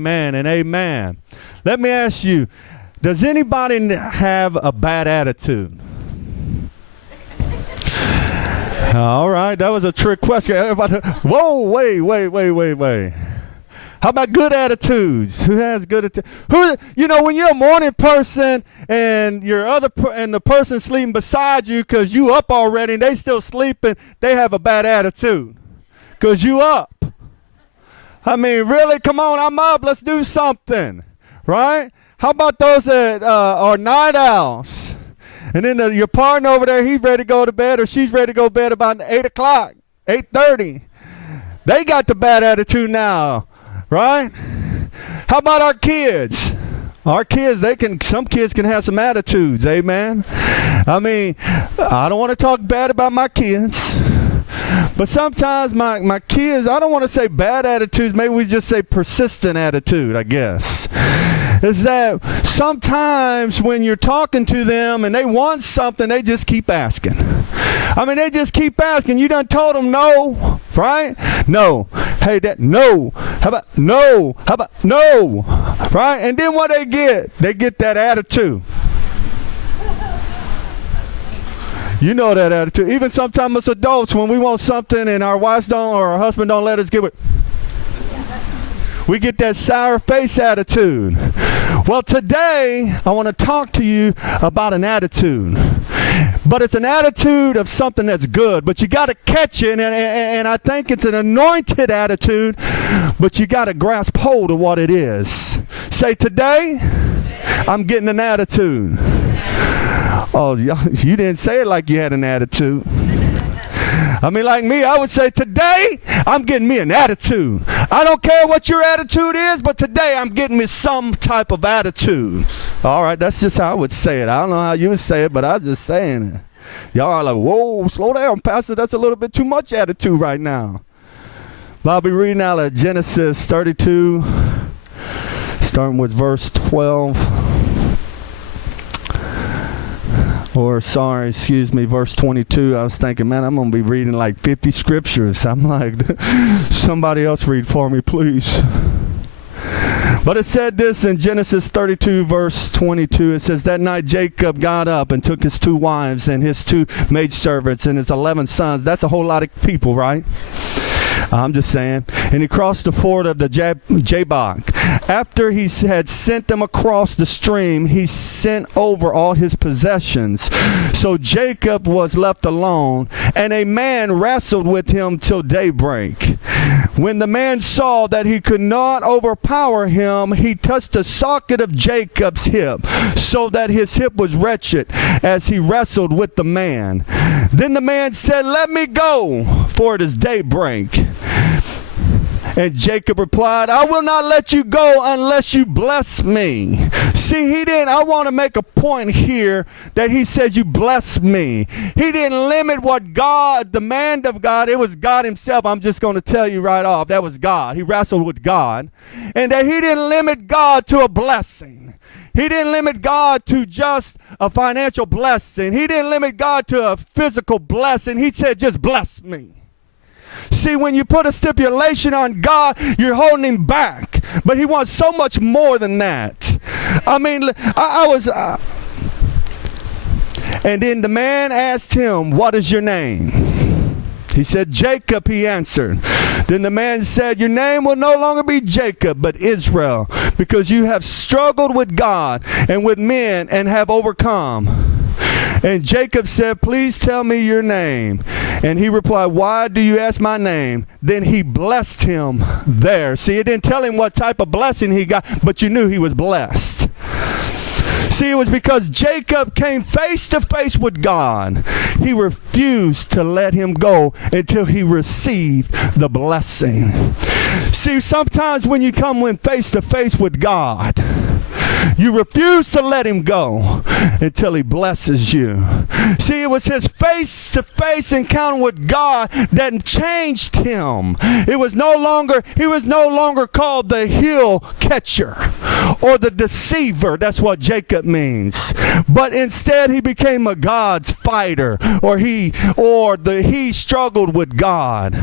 Amen and amen. Let me ask you, does anybody have a bad attitude? All right, that was a trick question. Everybody, whoa, wait. How about good attitudes? Who has good attitudes? When you're a morning person and and the person sleeping beside you because you up already and they still sleeping, they have a bad attitude because you up. I mean, really? Come on, I'm up. Let's do something, right? How about those that are night owls? And then your partner over there, he's ready to go to bed or she's ready to go to bed about 8 o'clock, 8:30. They got the bad attitude now, right? How about our kids? Our kids, some kids can have some attitudes, amen? I mean, I don't want to talk bad about my kids. But sometimes my kids, I don't want to say bad attitudes, maybe we just say persistent attitude, I guess. Is that sometimes when you're talking to them and they want something, they just keep asking. I mean, they just keep asking. You done told them no, right? No. Hey, no. How about no? How about no? Right? And then what they get? They get that attitude. You know that attitude. Even sometimes as adults, when we want something and our wives don't or our husband don't let us get it, we get that sour face attitude. Well, today, I want to talk to you about an attitude. But it's an attitude of something that's good. But you got to catch it, and I think it's an anointed attitude, but you got to grasp hold of what it is. Say, today, I'm getting an attitude. Oh, you didn't say it like you had an attitude. I mean, like me, I would say, today, I'm getting me an attitude. I don't care what your attitude is, but today I'm getting me some type of attitude. All right, that's just how I would say it. I don't know how you would say it, but I'm just saying it. Y'all are like, whoa, slow down, Pastor. That's a little bit too much attitude right now. But I'll be reading out of Genesis 32, starting with verse 12. Verse 22. I was thinking, man, I'm going to be reading like 50 scriptures. I'm like, somebody else read for me, please. But it said this in Genesis 32, verse 22. It says, that night Jacob got up and took his 2 wives and his 2 maidservants and his 11 sons. That's a whole lot of people, right? I'm just saying. And he crossed the ford of the Jabbok. After he had sent them across the stream, he sent over all his possessions. So Jacob was left alone, and a man wrestled with him till daybreak. When the man saw that he could not overpower him, he touched the socket of Jacob's hip, so that his hip was wretched as he wrestled with the man. Then the man said, let me go, for it is daybreak. And Jacob replied, I will not let you go unless you bless me. See, I want to make a point here that he said, you bless me. He didn't limit what God, the man of God, it was God himself. I'm just going to tell you right off, that was God. He wrestled with God. And that he didn't limit God to a blessing. He didn't limit God to just a financial blessing. He didn't limit God to a physical blessing. He said, just bless me. See, when you put a stipulation on God, you're holding him back. But he wants so much more than that. I mean, and then the man asked him, what is your name? He said, Jacob, he answered. Then the man said, your name will no longer be Jacob, but Israel, because you have struggled with God and with men and have overcome. And Jacob said, please tell me your name. And he replied, why do you ask my name? Then he blessed him there. See, it didn't tell him what type of blessing he got, but you knew he was blessed. See, it was because Jacob came face to face with God. He refused to let him go until he received the blessing. See, sometimes when you come face to face with God, you refuse to let him go until he blesses you. See, it was his face-to-face encounter with God that changed him. He was no longer called the heel catcher or the deceiver. That's what Jacob means. But instead he became a God's fighter, or he struggled with God.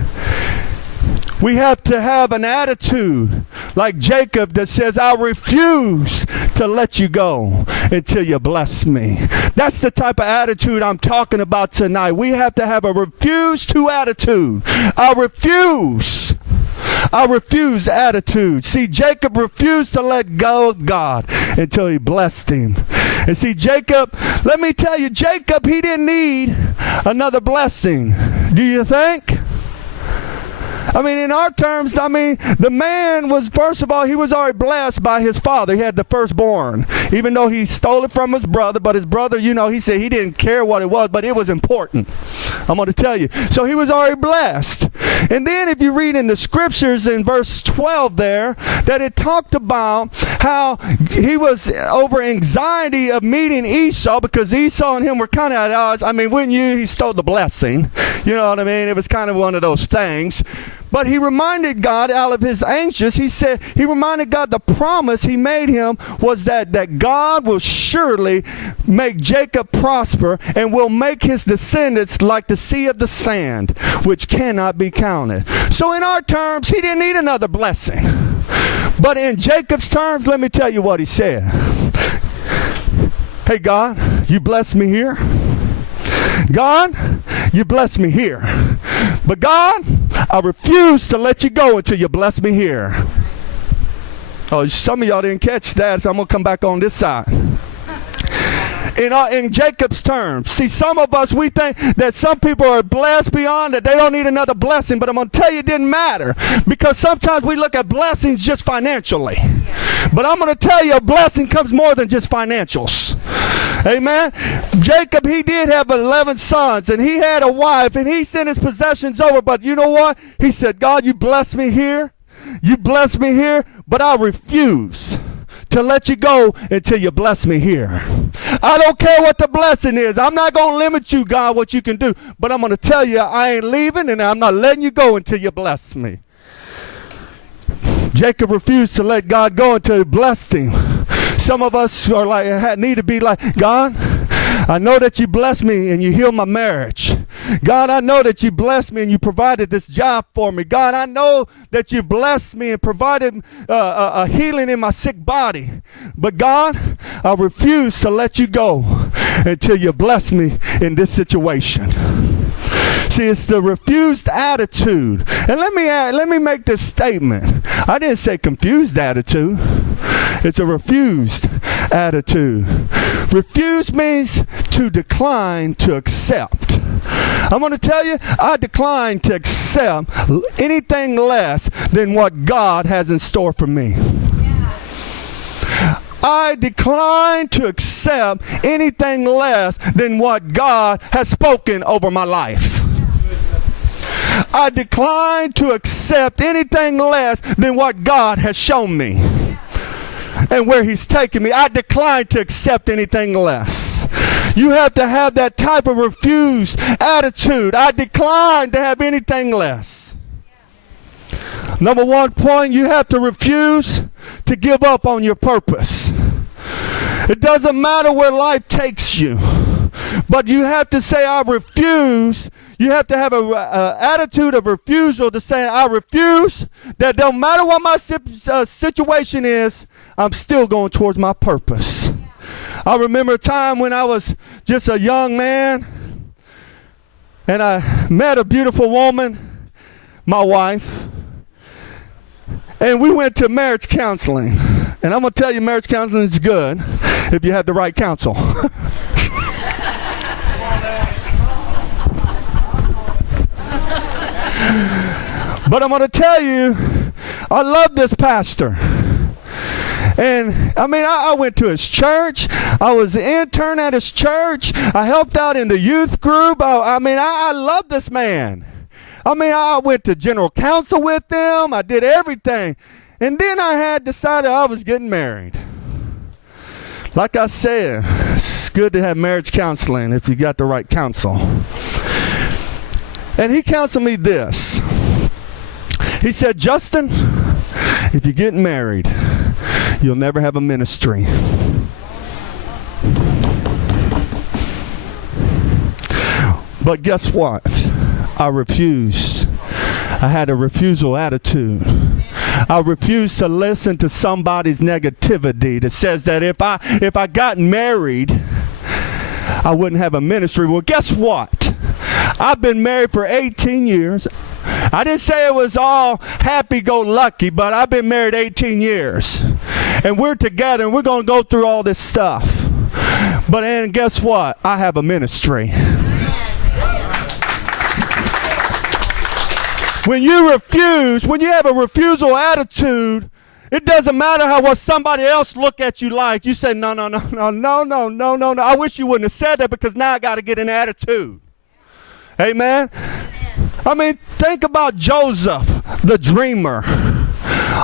We have to have an attitude like Jacob that says, I refuse to let you go until you bless me. That's the type of attitude I'm talking about tonight. We have to have a refuse to attitude. I refuse attitude. See, Jacob refused to let go of God until he blessed him. And see, Jacob, let me tell you, Jacob, he didn't need another blessing. Do you think? I mean, in our terms, the man was, first of all, he was already blessed by his father. He had the firstborn, even though he stole it from his brother. But his brother, he said he didn't care what it was, but it was important. I'm going to tell you. So he was already blessed. And then if you read in the scriptures in verse 12 there, that it talked about how he was over anxiety of meeting Esau, because Esau and him were kind of at odds. I mean, wouldn't you? He stole the blessing. You know what I mean? It was kind of one of those things. But he reminded God out of his anxious, he reminded God the promise he made him was that God will surely make Jacob prosper and will make his descendants like the sea of the sand, which cannot be counted. So in our terms, he didn't need another blessing. But in Jacob's terms, let me tell you what he said. Hey, God, you bless me here. God, you bless me here. But God, I refuse to let you go until you bless me here. Oh, some of y'all didn't catch that, so I'm going to come back on this side. In Jacob's terms, see, some of us, we think that some people are blessed beyond that they don't need another blessing, but I'm going to tell you it didn't matter, because sometimes we look at blessings just financially. But I'm going to tell you a blessing comes more than just financials. Amen. Jacob, he did have 11 sons, and he had a wife, and he sent his possessions over. But you know what? He said, God, you bless me here. You bless me here, but I refuse to let you go until you bless me here. I don't care what the blessing is. I'm not going to limit you, God, what you can do. But I'm going to tell you, I ain't leaving, and I'm not letting you go until you bless me. Jacob refused to let God go until he blessed him. Some of us are like, need to be like, God, I know that you blessed me and you healed my marriage. God, I know that you blessed me and you provided this job for me. God, I know that you blessed me and provided a healing in my sick body. But God, I refuse to let you go until you bless me in this situation. See, it's the refused attitude. And let me make this statement. I didn't say confused attitude. It's a refused attitude. Refuse means to decline to accept. I'm going to tell you, I decline to accept anything less than what God has in store for me. I decline to accept anything less than what God has spoken over my life. I decline to accept anything less than what God has shown me and where he's taken me. I decline to accept anything less. You have to have that type of refused attitude. I decline to have anything less. Number one point, you have to refuse to give up on your purpose. It doesn't matter where life takes you, but you have to say, I refuse. You have to have an attitude of refusal to say, I refuse, that don't matter what my situation is, I'm still going towards my purpose. I remember a time when I was just a young man, and I met a beautiful woman, my wife, and we went to marriage counseling. And I'm going to tell you, marriage counseling is good if you have the right counsel. But I'm going to tell you, I love this pastor. And I went to his church. I was an intern at his church. I helped out in the youth group. I love this man. I went to general counsel with him. I did everything. And then I had decided I was getting married. Like I said, it's good to have marriage counseling if you got the right counsel. And he counseled me this. He said, Justin, if you get married, you'll never have a ministry. But guess what? I refused. I had a refusal attitude. I refused to listen to somebody's negativity that says that if I got married, I wouldn't have a ministry. Well, guess what? I've been married for 18 years. I didn't say it was all happy-go-lucky, but I've been married 18 years. And we're together, and we're going to go through all this stuff. And guess what? I have a ministry. When you have a refusal attitude, it doesn't matter what somebody else look at you like. You say, no. I wish you wouldn't have said that, because now I got to get an attitude. Amen? I mean, think about Joseph, the dreamer.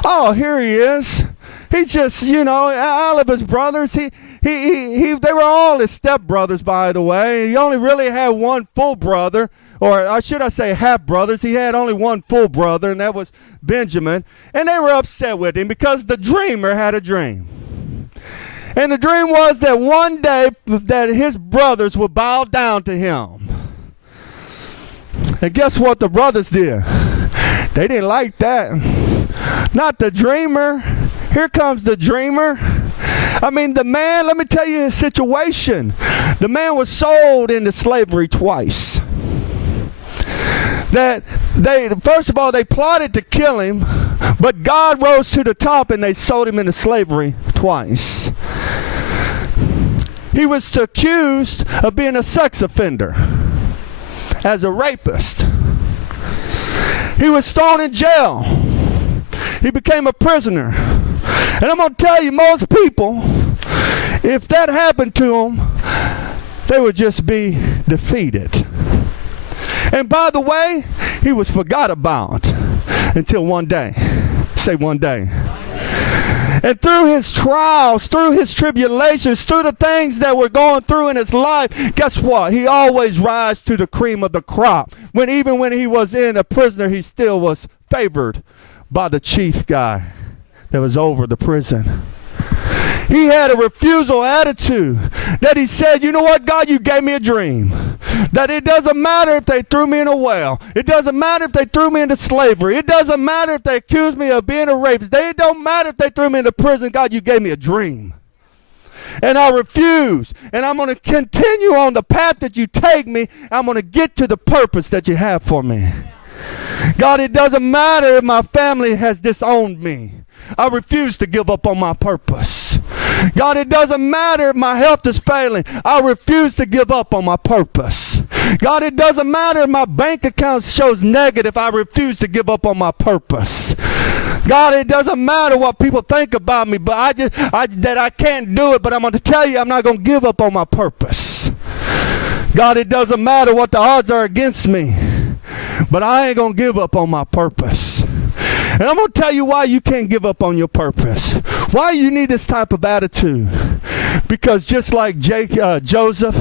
Oh, here he is. He's just, all of his brothers, they were all his stepbrothers, by the way. He only really had one full brother. Or should I say half brothers. He had only one full brother, and that was Benjamin. And they were upset with him because the dreamer had a dream. And the dream was that one day that his brothers would bow down to him. And guess what the brothers did? They didn't like that. Not the dreamer. Here comes the dreamer. I mean, the man, let me tell you his situation. The man was sold into slavery twice. First of all, they plotted to kill him, but God rose to the top and they sold him into slavery twice. He was accused of being a sex offender, as a rapist. He was thrown in jail. He became a prisoner. And I'm going to tell you, most people, if that happened to them, they would just be defeated. And by the way, he was forgot about until one day. Say one day. And through his trials, through his tribulations, through the things that were going through in his life, guess what? He always rise to the cream of the crop. Even when he was in a prisoner, he still was favored by the chief guy that was over the prison. He had a refusal attitude that he said, you know what, God, you gave me a dream. That it doesn't matter if they threw me in a well. It doesn't matter if they threw me into slavery. It doesn't matter if they accused me of being a rapist. It don't matter if they threw me into prison. God, you gave me a dream. And I refuse. And I'm going to continue on the path that you take me. I'm going to get to the purpose that you have for me. God, it doesn't matter if my family has disowned me. I refuse to give up on my purpose. God, it doesn't matter if my health is failing. I refuse to give up on my purpose. God, it doesn't matter if my bank account shows negative. I refuse to give up on my purpose. God, it doesn't matter what people think about me, but I can't do it, but I'm going to tell you I'm not going to give up on my purpose. God, it doesn't matter what the odds are against me, but I ain't going to give up on my purpose. And I'm going to tell you why you can't give up on your purpose. Why you need this type of attitude. Because just like Joseph,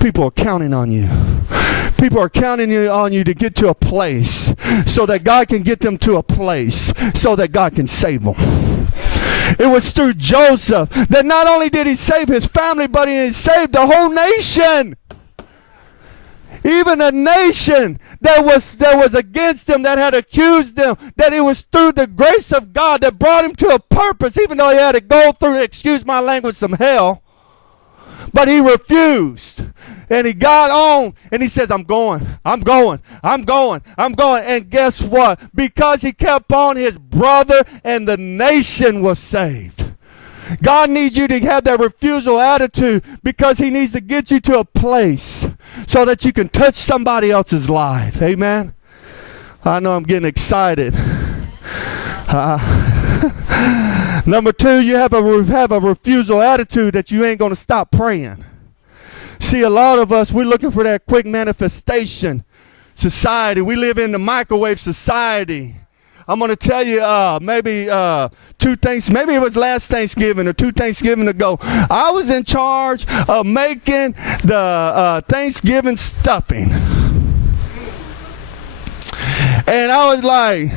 people are counting on you. People are counting on you to get to a place so that God can get them to a place so that God can save them. It was through Joseph that not only did he save his family, but he saved the whole nation. Even a nation that was against him, that had accused him, that it was through the grace of God that brought him to a purpose, even though he had to go through, excuse my language, some hell. But he refused. And he got on and he says, I'm going. And guess what? Because he kept on, his brother and the nation was saved. God needs you to have that refusal attitude because he needs to get you to a place so that you can touch somebody else's life. Amen? I know I'm getting excited. Number two, you have a refusal attitude that you ain't going to stop praying. See, a lot of us, we're looking for that quick manifestation society. We live in the microwave society. I'm going to tell you maybe maybe it was last Thanksgiving or 2 Thanksgiving ago. I was in charge of making the Thanksgiving stuffing. And I was like,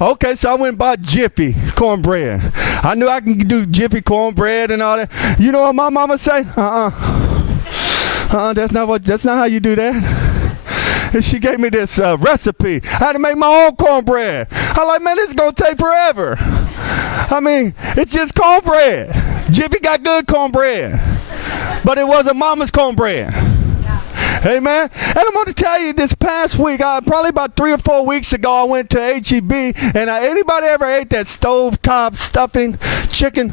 okay, so I went and bought Jiffy cornbread. I knew I can do Jiffy cornbread and all that. You know what my mama say? That's not how you do that. And she gave me this recipe. I had to make my own cornbread. I'm like, man, this is going to take forever. I mean, it's just cornbread. Jiffy got good cornbread. But it wasn't mama's cornbread. Amen. And I'm going to tell you, this past week, probably about 3 or 4 weeks ago, I went to H-E-B, and anybody ever ate that stovetop stuffing chicken?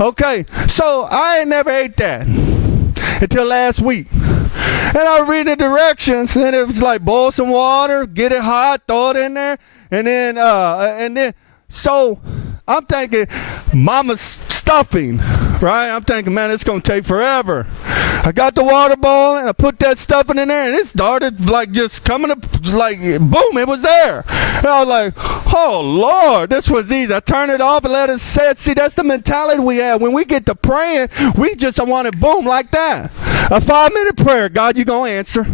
Okay, so I ain't never ate that until last week. And I read the directions, and it was like boil some water, get it hot, throw it in there, and then so I'm thinking mama's stuffing, right? I'm thinking, man, it's going to take forever. I got the water boiling, I put that stuffing in there, and it started like just coming up, like boom, it was there. And I was like, oh Lord, this was easy. I turned it off and let it set. See, that's the mentality we have. When we get to praying, we just want it boom like that. A 5-minute prayer, God, you're going to answer.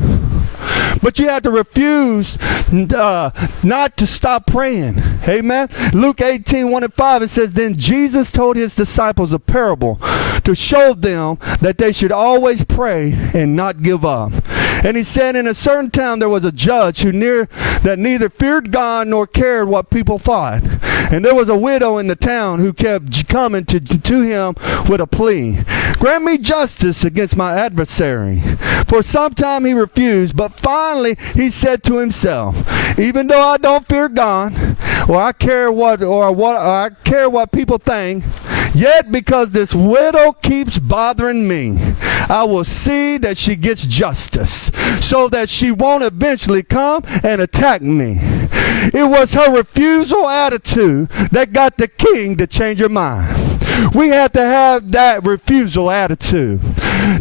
But you have to refuse not to stop praying. Amen. Luke 18:1-5, it says, then Jesus told his disciples a parable to show them that they should always pray and not give up. And he said, in a certain town there was a judge that neither feared God nor cared what people thought. And there was a widow in the town who kept coming to him with a plea. Grant me justice against my adversary. For some time he refused, but finally he said to himself, even though I don't fear God, or I care what people think, yet because this widow keeps bothering me, I will see that she gets justice, so that she won't eventually come and attack me. It was her refusal attitude that got the king to change her mind. We have to have that refusal attitude.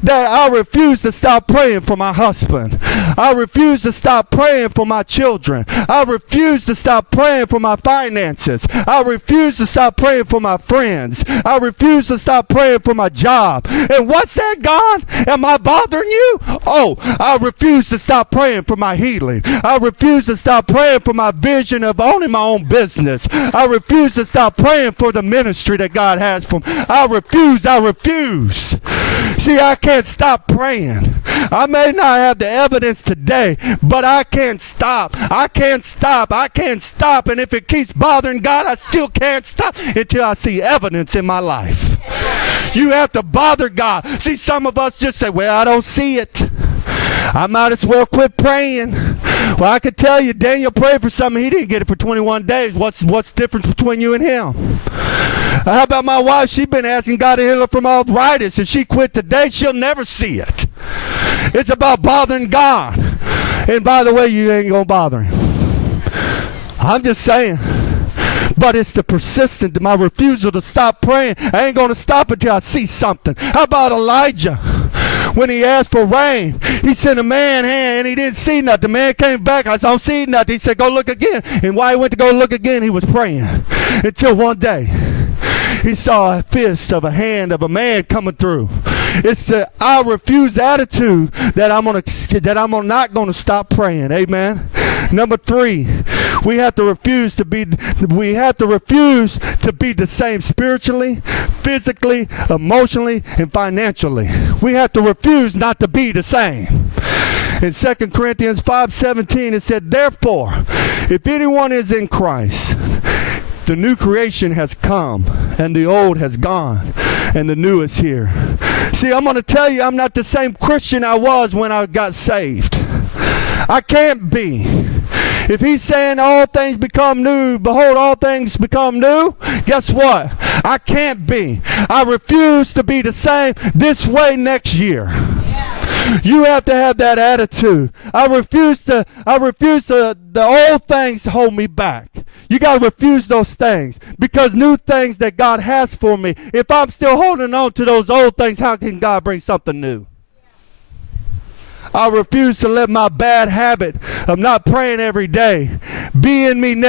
That I refuse to stop praying for my husband. I refuse to stop praying for my children. I refuse to stop praying for my finances. I refuse to stop praying for my friends. I refuse to stop praying for my job. And what's that, God? Am I bothering you? Oh, I refuse to stop praying for my healing. I refuse to stop praying for my vision of owning my own business. I refuse to stop praying for the ministry that God has for me. I refuse. See, I can't stop praying. I may not have the evidence today, but I can't stop. I can't stop. And if it keeps bothering God, I still can't stop until I see evidence in my life. You have to bother God. See, some of us just say, well, I don't see it. I might as well quit praying. Well, I could tell you, Daniel prayed for something. He didn't get it for 21 days. What's the difference between you and him? How about my wife? She's been asking God to heal her from arthritis. If she quit today, she'll never see it. It's about bothering God. And by the way, you ain't going to bother him. I'm just saying. But it's the persistent, my refusal to stop praying. I ain't going to stop until I see something. How about Elijah? When he asked for rain, he sent a man and he didn't see nothing. The man came back. I don't see nothing. He said, go look again. And while he went to go look again, he was praying. Until one day, he saw a fist of a hand of a man coming through. It's the I refuse attitude that I'm not going to stop praying. Amen. Number 3, we have to refuse to be the same spiritually, physically, emotionally, and financially. We have to refuse not to be the same. In 2 Corinthians 5:17, it said, therefore, if anyone is in Christ, the new creation has come, and the old has gone, and the new is here. See, I'm going to tell you, I'm not the same Christian I was when I got saved. I can't be. If he's saying all things become new, behold, all things become new, guess what? I can't be. I refuse to be the same this way next year. You have to have that attitude. I refuse the old things to hold me back. You got to refuse those things, because new things that God has for me, if I'm still holding on to those old things, how can God bring something new? I refuse to let my bad habit of not praying every day be in me next